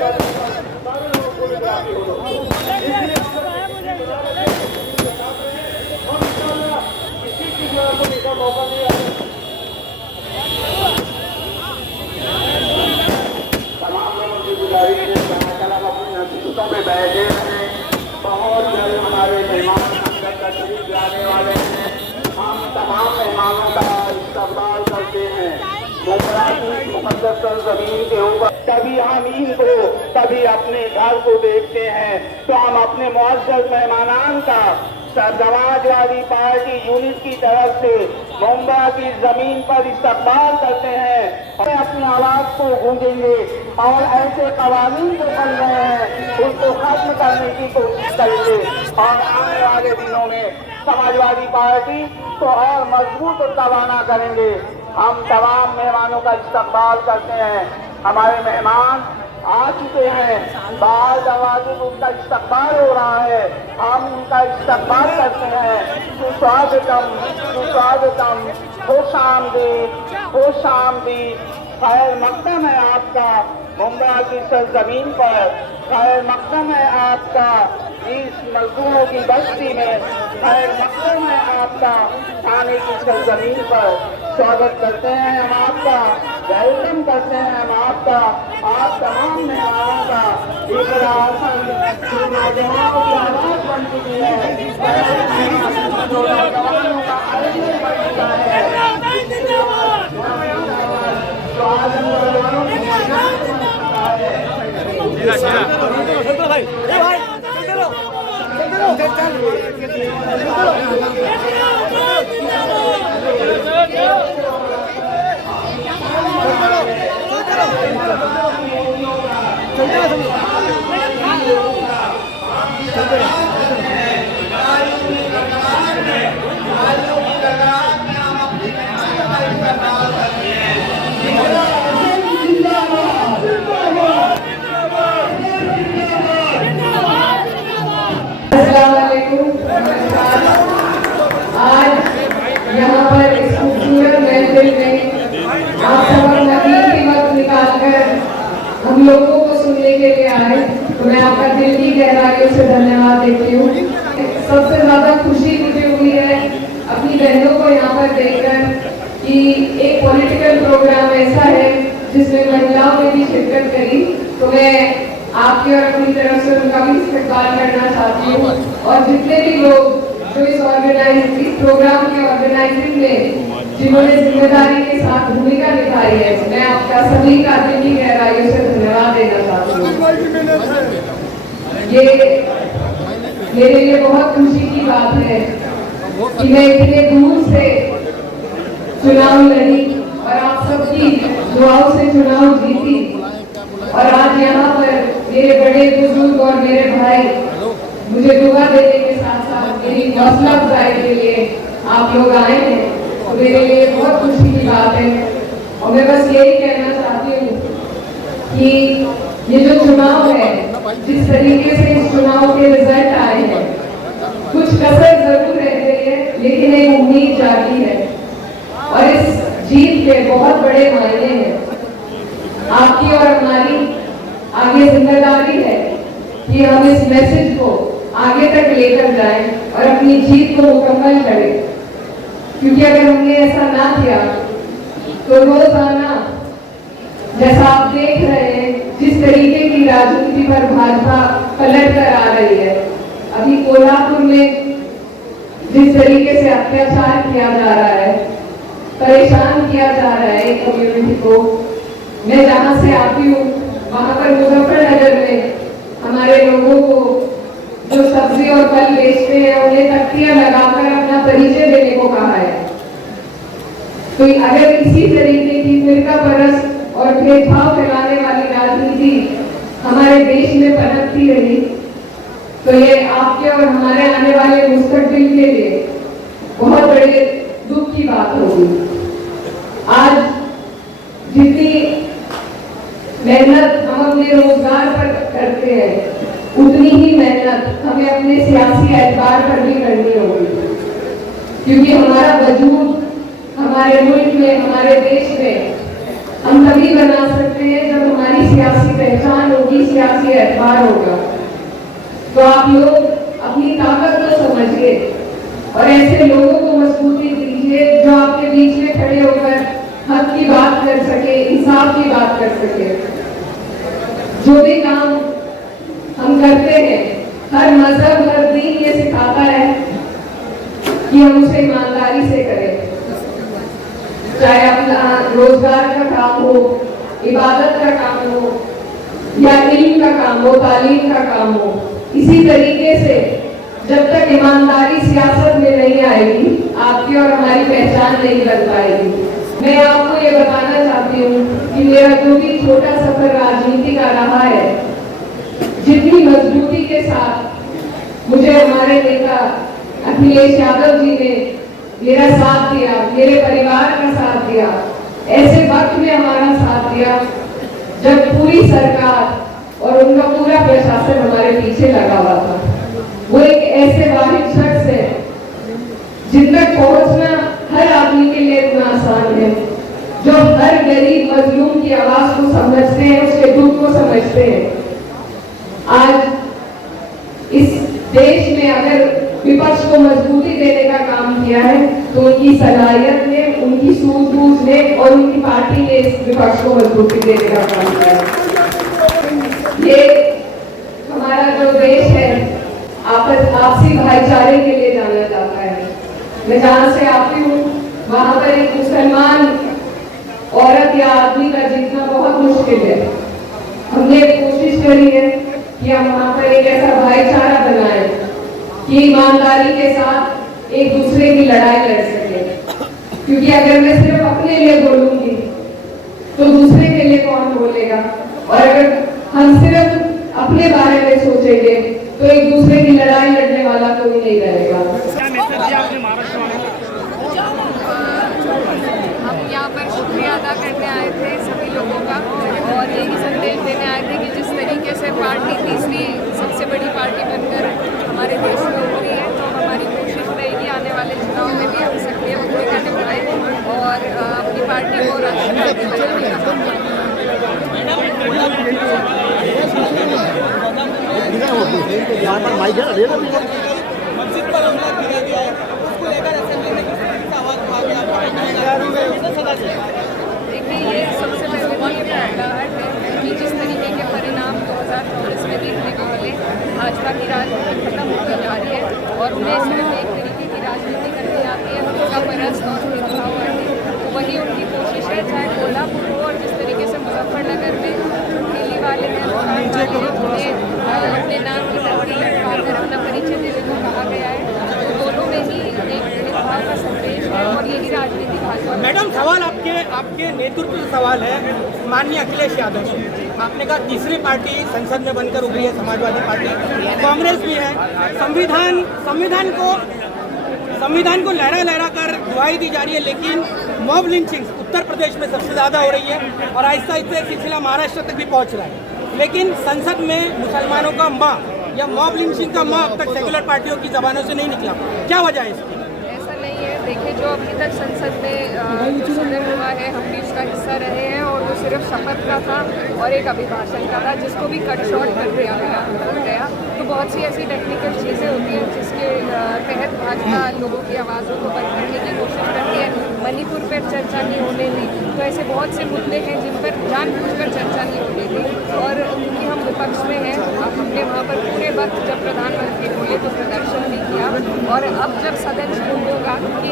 में बैठे हैं। बहुत जल्द हमारे मेहमान अंदर तशरीफ लाने वाले हैं। हम तमाम मेहमानों का इस्तकबाल करते हैं। मुमरा की मुक़द्दस ज़मीन के ऊपर कभी हम ईद को कभी अपने घर को देखते हैं तो हम अपने मुअज़्ज़ज़ मेहमानान का समाजवादी पार्टी यूनिट की तरफ से मुंबई की जमीन पर इस्तकबाल करते हैं और अपनी आवाज को गूंजेंगे और ऐसे कवानीन जो बन रहे हैं उनको खत्म करने की कोशिश करेंगे और आने वाले दिनों में समाजवादी पार्टी को और मजबूत और तवाना करेंगे। हम तमाम मेहमानों का इस्तकबाल करते हैं। हमारे मेहमान आ चुके हैं, बाहर दरवाजे में उनका इस्तकबाल हो रहा है। हम उनका इस्तकबाल करते हैं। सुस्वागतम सुस्वागतम, खुश आमदीद खुश आमदीद। खैर मकदम है आपका मुंबई की सरजमीन पर, खैर मकदम है आपका इस मजदूरों की बस्ती में, खैर मकदम है आपका थाने की सरजमीन पर। स्वागत करते हैं हम आपका, वेलकम करते हैं हम आपका, आप तमाम मेहमानों का। एक नौजवानों की आवाज बन चुकी है, नौजवानों का आयोजन बन चुका है। आज यहाँ पर इस खूबसूरत महफिल में आप सब अपना कीमती वक्त निकालकर हम लोगों को सुनने के लिए आए, तो मैं आपका दिल की गहराइयों से धन्यवाद देती हूँ। सबसे ज्यादा खुशी मुझे हुई है अपनी बहनों को यहाँ पर देखकर कि एक पॉलिटिकल प्रोग्राम ऐसा है जिसमें महिलाओं ने भी शिरकत करी, तो मैं आपकी और अपनी तरफ से उनका भी इस्तकबाल करना चाहती हूँ। और जितने भी लोग जो इस प्रोग्राम के ऑर्गेनाइजिंग में जिन्होंने जिम्मेदारी के साथ भूमिका निभाई है, मैं आपका सभी का दिल की गहराइयों से धन्यवाद देना चाहती हूँ। ये मेरे लिए बहुत खुशी की बात है कि मैं इतने दूर से चुनाव लड़ी और आप सबकी दुआओं से चुनाव जीती, और आज यहाँ पर मेरे बड़े बुजुर्ग और मेरे भाई मुझे दुआ देने के साथ साथ मेरी हौसला अफजाई के लिए आप लोग आए हैं, तो मेरे लिए बहुत खुशी की बात है। और मैं बस यही कहना चाहती हूँ कि ये जो चुनाव है, जिस तरीके से इस चुनाव के रिजल्ट आए हैं, कुछ कसर जरूर रह गई है लेकिन एक उम्मीद जागी है और इस जीत के बहुत बड़े मायने हैं। आपकी और हमारी आगे जिम्मेदारी है कि हम इस मैसेज को आगे तक लेकर जाएं और अपनी जीत को मुकम्मल करें, क्योंकि अगर हमने ऐसा ना किया तो रोजाना जैसा आप देख रहे हैं जिस तरीके की राजनीति पर भाजपा पलट कर आ रही है, अभी कोल्हापुर में जिस तरीके से अत्याचार किया जा रहा है, परेशान किया जा रहा है एक कम्युनिटी को, मैं जहाँ से आती हूँ वहाँ पर मुजफ्फरनगर में हमारे लोगों को जो सब्जी और फल बेचते हैं उन्हें तख्तियां लगाकर अपना परिचय देने को कहा है। तो अगर इसी तरीके की फिरका परस्त और भेदभाव फैलाने वाली राजनीति हमारे देश में पनपती रही तो ये आपके और हमारे आने वाले मुस्तकबिल के लिए बहुत बड़े दुख की बात होगी। आज जितनी मेहनत हम अपने रोजगार पर करते हैं, उतनी ही मेहनत हमें अपने सियासी एतबार पर भी करनी होगी, क्योंकि हमारा वजूद हमारे मुल्क में, हमारे देश में हम तभी बना सकते हैं जब हमारी सियासी पहचान होगी, के एतबार होगा। तो आप लोग अपनी ताकत को समझिए और ऐसे लोगों को मजबूती दीजिए जो आपके बीच में खड़े होकर हक की बात कर सके, इंसाफ की बात कर सके। जो भी काम हम करते हैं, हर मजहब, हर दीन ये सिखाता है कि हम उसे ईमानदारी से करें, चाहे अपना रोजगार का काम हो, इबादत का काम हो या इल्म का काम हो, तालीम का काम हो। इसी तरीके से जब तक ईमानदारी सियासत में नहीं आएगी, आपकी और हमारी पहचान नहीं बन पाएगी। मैं आपको ये बताना चाहती हूँ कि मेरा जो भी छोटा सफर राजनीति का रहा है, जितनी मजबूती के साथ मुझे हमारे नेता अखिलेश यादव जी ने मेरा साथ दिया, मेरे परिवार का साथ दिया, ऐसे वक्त में हमारा साथ दिया जब पूरी सरकार और उनका पूरा प्रशासन हमारे पीछे लगा हुआ था। वो एक ऐसे वाहिद शख्स है जिन तक पहुंचना हर आदमी के लिए इतना आसान है, जो हर गरीब मजलूम की आवाज को समझते हैं, उसके दुख को समझते हैं। आज इस देश में अगर विपक्ष को मजबूती देने का काम किया है तो उनकी सलाहियत ने, उनकी सूझबूझ ने और उनकी पार्टी ने इस विपक्ष को मजबूती देने का काम किया है। ये हमारा जो देश है आपसी भाईचारे के लिए जाना जाता है। मैं जहाँ से आती हूँ वहाँ पर एक मुसलमान औरत या आदमी का जीतना बहुत मुश्किल है। हमने कोशिश करी है कि हम वहाँ पर एक ऐसा भाईचारा बनाए कि ईमानदारी के साथ एक दूसरे की लड़ाई लड़ सके, क्योंकि अगर मैं सिर्फ अपने लिए बोलूंगी तो दूसरे के लिए कौन बोलेगा, और अगर हम सिर्फ अपने बारे में सोचेंगे तो एक दूसरे की लड़ाई लड़ने वाला कोई नहीं रहेगा। हम यहाँ पर शुक्रिया अदा करने आए थे सभी लोगों का और यही संदेश देने आए थे कि जिस तरीके से पार्टी तीसरी सबसे बड़ी पार्टी बनकर हमारे देश में उभरी है, तो हमारी कोशिश रहेगी आने वाले चुनाव में भी हम सक्रिय भूमिका निभाएं और अपनी पार्टी को राष्ट्रीय पार्टी बनाने का काम करें। देखिए, ये सबसे पहले तो ये मुद्दाहट है कि जिस तरीके के परिणाम 2024 में देखने को मिले, भाजपा की राजनीति खत्म होती जा रही है और उन्हें सिर्फ एक तरीके की राजनीति करनी आती है, उनका परस्त और भेदभाव वाली। तो वही उनकी कोशिश है, चाहे कोल्हापुर हो और जिस तरीके से मुजफ्फरनगर में दिल्ली वाले हैं, उन्हें अपने नाम की तस्वीर लटकाकर अपना परिचय देने को कहा गया है। तो दोनों में ही एक भेदभाव का संदेश है और यही राजनीति भाजपा। मैडम, सवाल आपके नेतृत्व का सवाल है माननीय अखिलेश यादव से। आपने कहा तीसरी पार्टी संसद में बनकर उभरी है समाजवादी पार्टी, कांग्रेस भी है। संविधान को लहरा कर दुहाई दी जा रही है, लेकिन मॉब लिंचिंग उत्तर प्रदेश में सबसे ज़्यादा हो रही है और आहिस्ता आहिस्ता सिलसिला महाराष्ट्र तक भी पहुंच रहा है। लेकिन संसद में मुसलमानों का माँ या मॉब लिंचिंग का माँ अब तक सेकुलर पार्टियों की जबानों से नहीं निकला, क्या वजह है इसकी? ऐसा नहीं है। देखिए, जो अभी तक संसद में सदन हुआ है, हम भी उसका हिस्सा रहे हैं और वो सिर्फ शपथ का था और एक अभिभाषण का था, जिसको भी कट शॉर्ट कर दिया गया। तो बहुत सी ऐसी टेक्निकल चीज़ें होती हैं जिसके तहत भाजपा लोगों की आवाज़ों को बंद करने की कोशिश करती है। मणिपुर पर चर्चा नहीं होने दी, तो ऐसे बहुत से मुद्दे हैं जिन पर जानबूझकर चर्चा नहीं होने दी। और क्योंकि हम विपक्ष में हैं, हमने वहाँ पर पूरे वक्त जब प्रधानमंत्री बोले तो प्रदर्शन नहीं किया और अब जब सदन शुरू होगा, क्योंकि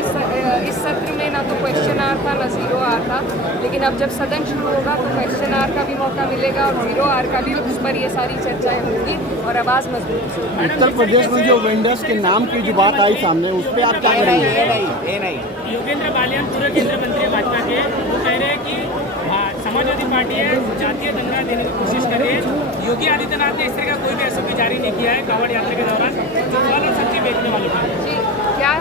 इस सत्र में ना तो क्वेश्चन आवर था ना जीरो आवर था, लेकिन अब जब सदन शुरू होगा तो क्वेश्चन आवर का भी मौका मिलेगा और जीरो आवर का भी, उस पर ये सारी चर्चाएं होंगी और आवाज़ मजबूत होगी। उत्तर प्रदेश में जो वेंडर्स के नाम की जो बात आई सामने, उस पर आप क्या करेंगे? योगेंद्र बालियान पूर्व केंद्रीय मंत्री भाजपा के, वो कह रहे हैं कि समाजवादी पार्टी है जातीय दंगा देने की कोशिश कर रही है। योगी आदित्यनाथ ने इस तरह का कोई भी एसओपी जारी नहीं किया है कांवड़ यात्रा के दौरान, जो फल और सब्जी बेचने वालों का। जी, क्या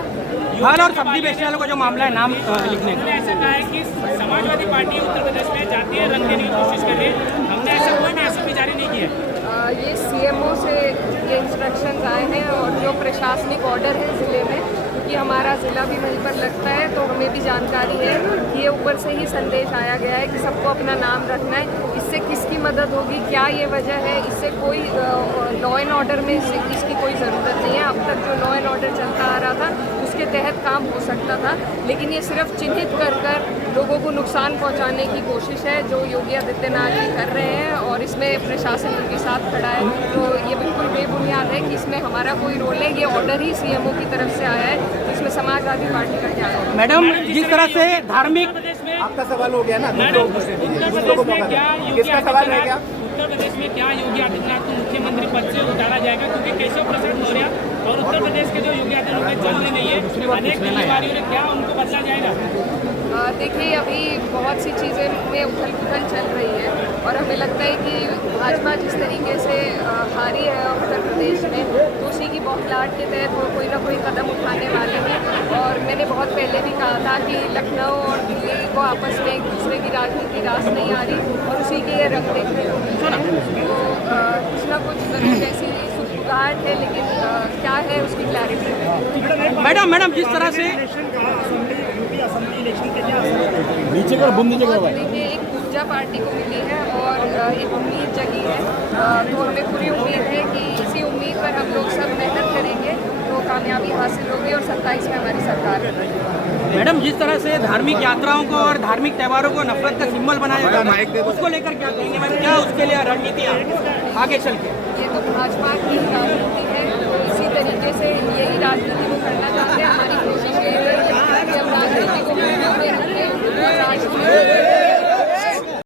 फल और सब्जी बेचने वालों का जो मामला है, नाम लिखने का, ऐसा कहा है कि समाजवादी पार्टी उत्तर प्रदेश में जातीय रंग देने की कोशिश कर रही है। हमने ऐसा कोई भी एसओपी जारी नहीं किया है। ये सीएमओ से ये इंस्ट्रक्शंस आए हैं और जो प्रशासनिक ऑर्डर है ज़िले में, क्योंकि हमारा ज़िला भी वहीं पर लगता है, तो हमें भी जानकारी है कि ये ऊपर से ही संदेश आया गया है कि सबको अपना नाम रखना है। इससे किसकी मदद होगी, क्या ये वजह है, इससे कोई लॉ एंड ऑर्डर में इसकी कोई ज़रूरत नहीं है। अब तक जो लॉ एंड ऑर्डर चलता आ रहा था उसके तहत काम हो सकता था, लेकिन ये सिर्फ चिन्हित कर लोगों को नुकसान पहुंचाने की कोशिश है जो योगी आदित्यनाथ जी कर रहे हैं, और इसमें प्रशासन उनके साथ खड़ा है। तो ये बिल्कुल बेबुनियाद है कि इसमें हमारा कोई रोल है। ये ऑर्डर ही सीएमओ की तरफ से आया है, तो इसमें समाजवादी पार्टी का क्या है? मैडम, जिस तरह से धार्मिक आपका सवाल हो गया ना, मैडम, उत्तर प्रदेश में क्या योगी किसका सवाल है क्या? उत्तर प्रदेश में क्या योगी आदित्यनाथ को मुख्यमंत्री पद से उतारा जाएगा? क्योंकि केशव प्रसाद मौर्य और उत्तर प्रदेश के जो योगी आदित्यनाथ चल रहे नहीं है, अनेक जिम्मेदारियों ने, क्या उनको बदला जाएगा? देखिए, अभी बहुत सी चीज़ें में उथल पुथल चल रही है, और हमें लगता है कि भाजपा जिस तरीके से हारी है उत्तर प्रदेश में, तो उसी की बौखलाहट के तहत वो कोई ना कोई कदम उठाने वाले हैं। और मैंने बहुत पहले भी कहा था कि लखनऊ और दिल्ली को आपस में एक दूसरे की राजनीति रास नहीं आ रही, और उसी के ये रंग देखने को मिलते हैं। तो कुछ ना कुछ जरूर जैसी सुगबुगाहट है, लेकिन क्या है उसकी क्लैरिटी है। मैडम, जिस तरह से नीचे कर बंद नीचे कर भाई। देखिए, एक ऊर्जा पार्टी को मिली है और एक उम्मीद जगी है, तो हमें पूरी उम्मीद है कि इसी उम्मीद पर हम लोग सब मेहनत करेंगे तो कामयाबी हासिल होगी, और 27 में हमारी सरकार है। मैडम, जिस तरह से धार्मिक यात्राओं को और धार्मिक त्योहारों को नफरत का सिंबल बनाया जा रहा है, उसको लेकर क्या कहेंगे मैडम? क्या उसके लिए रणनीति आगे चल के? ये तो भाजपा की राजनीति है, तो इसी तरीके से यही राजनीति को करना चाहते हैं। हमारी कोशिश यही है कि हम राजनीति को राजनीति